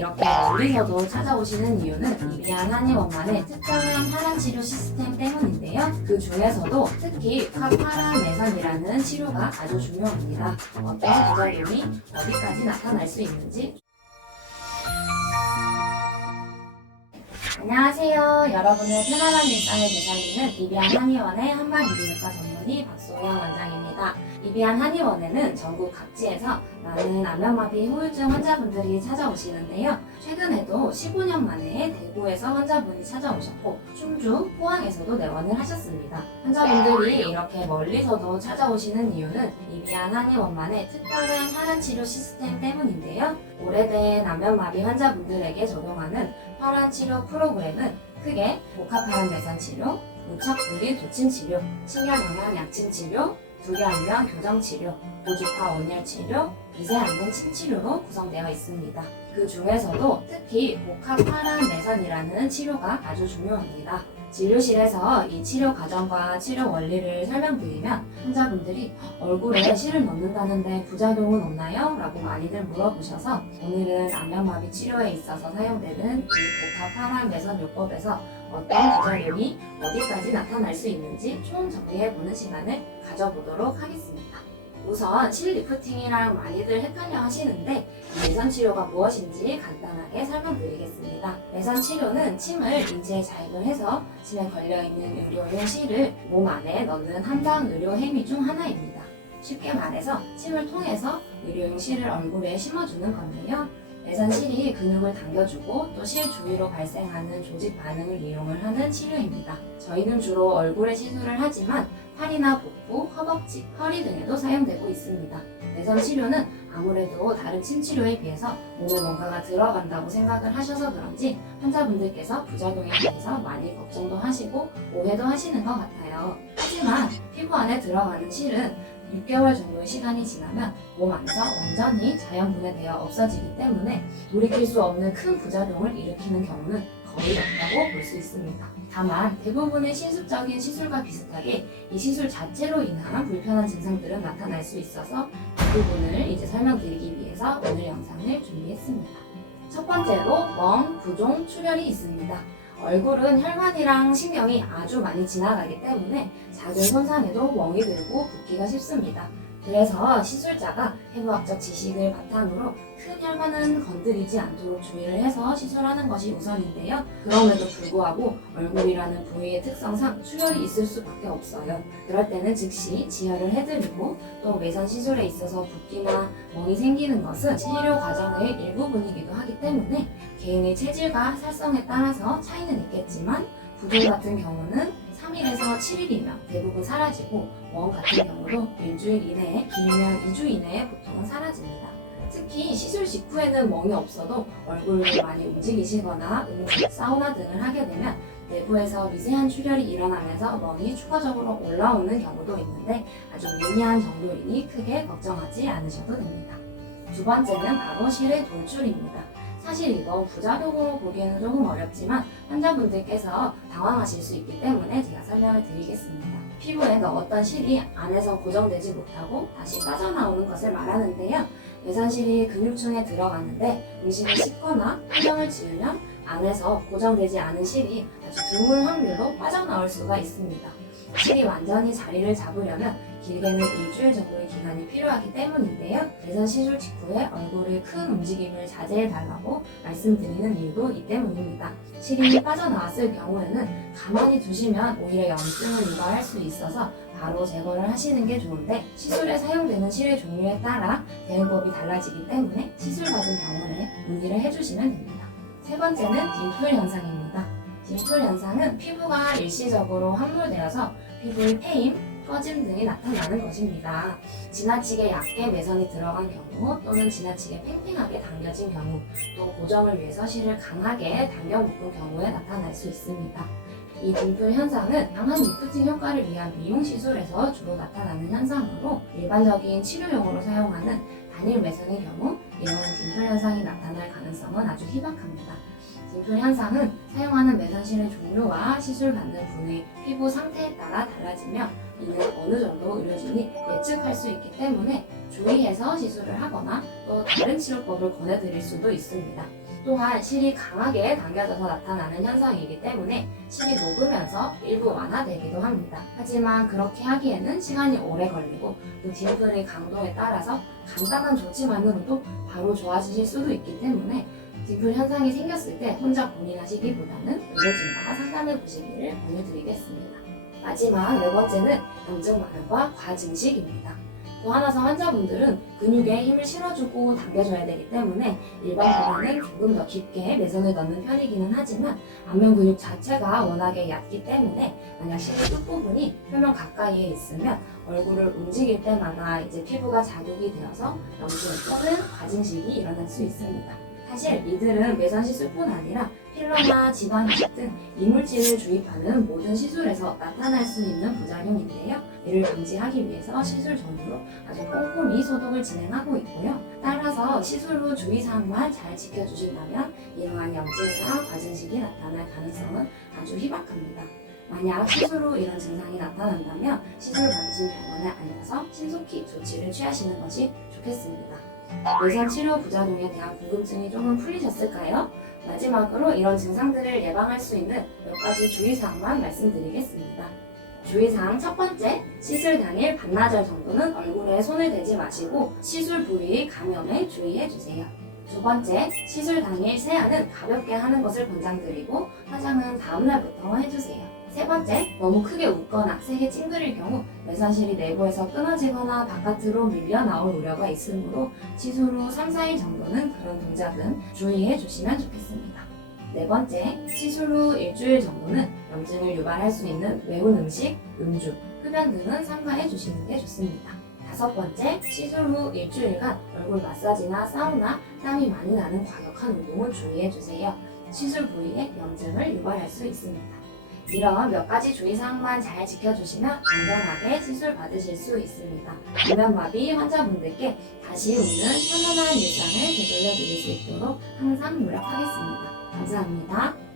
이렇게 멀리서도 찾아오시는 이유는 이비한 한의원만의 특별한 혈관 치료 시스템 때문인데요. 그 중에서도 특히 카파라메산이라는 치료가 아주 중요합니다. 어떤 부작용이 어디까지 나타날 수 있는지. 안녕하세요. 여러분의 편안한 일상을 되살리는 이비한 한의원의 한방이비인후과 전문의 박소영 원장입니다. 이비한 한의원에는 전국 각지에서 많은 안면마비 후유증 환자분들이 찾아오시는데요. 최근에도 15년 만에 대구에서 환자분이 찾아오셨고 충주, 포항에서도 내원을 하셨습니다. 환자분들이 이렇게 멀리서도 찾아오시는 이유는 이비한 한의원만의 특별한 혈관 치료 시스템 때문인데요. 오래된 안면마비 환자분들에게 적용하는 혈관 치료 프로그램은 크게 복합혈관 내선 치료, 무척 분리 도침 치료, 신경영양 약침 치료, 두개안면 교정 치료, 고주파 온열 치료, 미세안면 침 치료로 구성되어 있습니다. 그 중에서도 특히 복합혈관 내선이라는 치료가 아주 중요합니다. 진료실에서 이 치료 과정과 치료 원리를 설명드리면 환자분들이 얼굴에 실을 넣는다는데 부작용은 없나요? 라고 많이들 물어보셔서 오늘은 안면마비 치료에 있어서 사용되는 이 복합혈관 내선 요법에서 어떤 부작용이 어디까지 나타날 수 있는지 총 정리해보는 시간을 가져보도록 하겠습니다. 우선 실 리프팅이랑 많이들 헷갈려 하시는데 내선 치료가 무엇인지 간단하게 설명드리겠습니다. 내선 치료는 침을 인체에 자입을 해서 침에 걸려있는 의료용 실을 몸 안에 넣는 한방 의료 행위 중 하나입니다. 쉽게 말해서 침을 통해서 의료용 실을 얼굴에 심어주는 건데요. 내선 실이 근육을 당겨주고 또 실 주위로 발생하는 조직 반응을 이용을 하는 치료입니다. 저희는 주로 얼굴에 시술을 하지만 팔이나 복부, 허벅지, 허리 등에도 사용되고 있습니다. 내선 치료는 아무래도 다른 침 치료에 비해서 몸에 뭔가가 들어간다고 생각을 하셔서 그런지 환자분들께서 부작용에 대해서 많이 걱정도 하시고 오해도 하시는 것 같아요. 하지만 피부 안에 들어가는 실은 6개월 정도의 시간이 지나면 몸 안에서 완전히 자연 분해되어 없어지기 때문에 돌이킬 수 없는 큰 부작용을 일으키는 경우는 거의 없다고 볼 수 있습니다. 다만 대부분의 신수적인 시술과 비슷하게 이 시술 자체로 인한 불편한 증상들은 나타날 수 있어서 그 부분을 이제 설명드리기 위해서 오늘 영상을 준비했습니다. 첫 번째로 멍, 부종, 출혈이 있습니다. 얼굴은 혈관이랑 신경이 아주 많이 지나가기 때문에 작은 손상에도 멍이 들고 붓기가 쉽습니다. 그래서 시술자가 해부학적 지식을 바탕으로 큰 혈관은 건드리지 않도록 주의를 해서 시술하는 것이 우선인데요. 그럼에도 불구하고 얼굴이라는 부위의 특성상 출혈이 있을 수밖에 없어요. 그럴 때는 즉시 지혈을 해드리고 또 매선 시술에 있어서 붓기나 멍이 생기는 것은 치료 과정의 일부분이기도 하기 때문에 개인의 체질과 살성에 따라서 차이는 있겠지만 부종 같은 경우는 3일에서 7일이면 대부분 사라지고 멍 같은 경우도 일주일 이내에 길면 2주 이내에 보통은 사라집니다. 특히 시술 직후에는 멍이 없어도 얼굴을 많이 움직이시거나 음식, 사우나 등을 하게 되면 내부에서 미세한 출혈이 일어나면서 멍이 추가적으로 올라오는 경우도 있는데 아주 미미한 정도이니 크게 걱정하지 않으셔도 됩니다. 두 번째는 바로 실의 돌출입니다. 사실 이건 부작용으로 보기에는 조금 어렵지만 환자분들께서 당황하실 수 있기 때문에 제가 설명을 드리겠습니다. 피부에 넣었던 실이 안에서 고정되지 못하고 다시 빠져나오는 것을 말하는데요. 내선실이 근육층에 들어가는데 음식을 씹거나 표정을 지으면 안에서 고정되지 않은 실이 아주 드문 확률로 빠져나올 수가 있습니다. 실이 완전히 자리를 잡으려면 길게는 일주일 정도의 기간이 필요하기 때문인데요. 내선 시술 직후에 얼굴의 큰 움직임을 자제해달라고 말씀드리는 이유도 이 때문입니다. 실이 빠져나왔을 경우에는 가만히 두시면 오히려 염증을 유발할 수 있어서 바로 제거를 하시는 게 좋은데 시술에 사용되는 실의 종류에 따라 대응법이 달라지기 때문에 시술 받은 병원에 문의를 해주시면 됩니다. 세 번째는 딤플 현상입니다. 딤플 현상은 피부가 일시적으로 함몰되어서 피부의 패임, 꺼짐 등이 나타나는 것입니다. 지나치게 얇게 매선이 들어간 경우 또는 지나치게 팽팽하게 당겨진 경우 또 고정을 위해서 실을 강하게 당겨 묶은 경우에 나타날 수 있습니다. 이 딤플 현상은 강한 리프팅 효과를 위한 미용 시술에서 주로 나타나는 현상으로 일반적인 치료용으로 사용하는 단일 매선의 경우 이런 딤플 현상이 나타날 가능성은 아주 희박합니다. 딤플 현상은 사용하는 매선실의 종류와 시술 받는 분의 피부 상태에 따라 달라지며 이는 어느 정도 의료진이 예측할 수 있기 때문에 주의해서 시술을 하거나 또 다른 치료법을 권해드릴 수도 있습니다. 또한 실이 강하게 당겨져서 나타나는 현상이기 때문에 실이 녹으면서 일부 완화되기도 합니다. 하지만 그렇게 하기에는 시간이 오래 걸리고 또 딤플의 강도에 따라서 간단한 조치만으로도 바로 좋아지실 수도 있기 때문에 딤플 현상이 생겼을 때 혼자 고민하시기보다는 의료진과 상담해 보시기를 권유드리겠습니다. 마지막 네 번째는 염증 반응과 과증식입니다. 또 하나서 환자분들은 근육에 힘을 실어주고 당겨줘야 되기 때문에 일반보다는 조금 더 깊게 매선을 넣는 편이기는 하지만 안면 근육 자체가 워낙에 얕기 때문에 만약 실의 끝부분이 표면 가까이에 있으면 얼굴을 움직일 때마다 이제 피부가 자극이 되어서 염증 또는 과증식이 일어날 수 있습니다. 사실 이들은 매선 시술뿐 아니라 필러나 지방 이식 등 이물질을 주입하는 모든 시술에서 나타날 수 있는 부작용인데요. 이를 방지하기 위해서 시술 전후로 아주 꼼꼼히 소독을 진행하고 있고요. 따라서 시술 후 주의사항만 잘 지켜주신다면 이러한 염증이나 과증식이 나타날 가능성은 아주 희박합니다. 만약 시술 후 이런 증상이 나타난다면 시술 받으신 병원에 알려서 신속히 조치를 취하시는 것이 좋겠습니다. 매선 치료 부작용에 대한 궁금증이 조금 풀리셨을까요? 마지막으로 이런 증상들을 예방할 수 있는 몇 가지 주의사항만 말씀드리겠습니다. 주의사항 첫 번째, 시술 당일 반나절 정도는 얼굴에 손을 대지 마시고 시술 부위 감염에 주의해주세요. 두 번째, 시술 당일 세안은 가볍게 하는 것을 권장드리고 화장은 다음날부터 해주세요. 세 번째, 너무 크게 웃거나 세게 찡그릴 경우 매선실이 내부에서 끊어지거나 바깥으로 밀려 나올 우려가 있으므로 시술 후 3, 4일 정도는 그런 동작은 주의해 주시면 좋겠습니다. 네 번째, 시술 후 일주일 정도는 염증을 유발할 수 있는 매운 음식, 음주, 흡연 등은 삼가해 주시는 게 좋습니다. 다섯 번째, 시술 후 일주일간 얼굴 마사지나 사우나, 땀이 많이 나는 과격한 운동을 주의해 주세요. 시술 부위에 염증을 유발할 수 있습니다. 이런 몇 가지 주의사항만 잘 지켜주시면 안전하게 시술 받으실 수 있습니다. 안면마비 환자분들께 다시 웃는 편안한 일상을 되돌려 드릴 수 있도록 항상 노력하겠습니다. 감사합니다.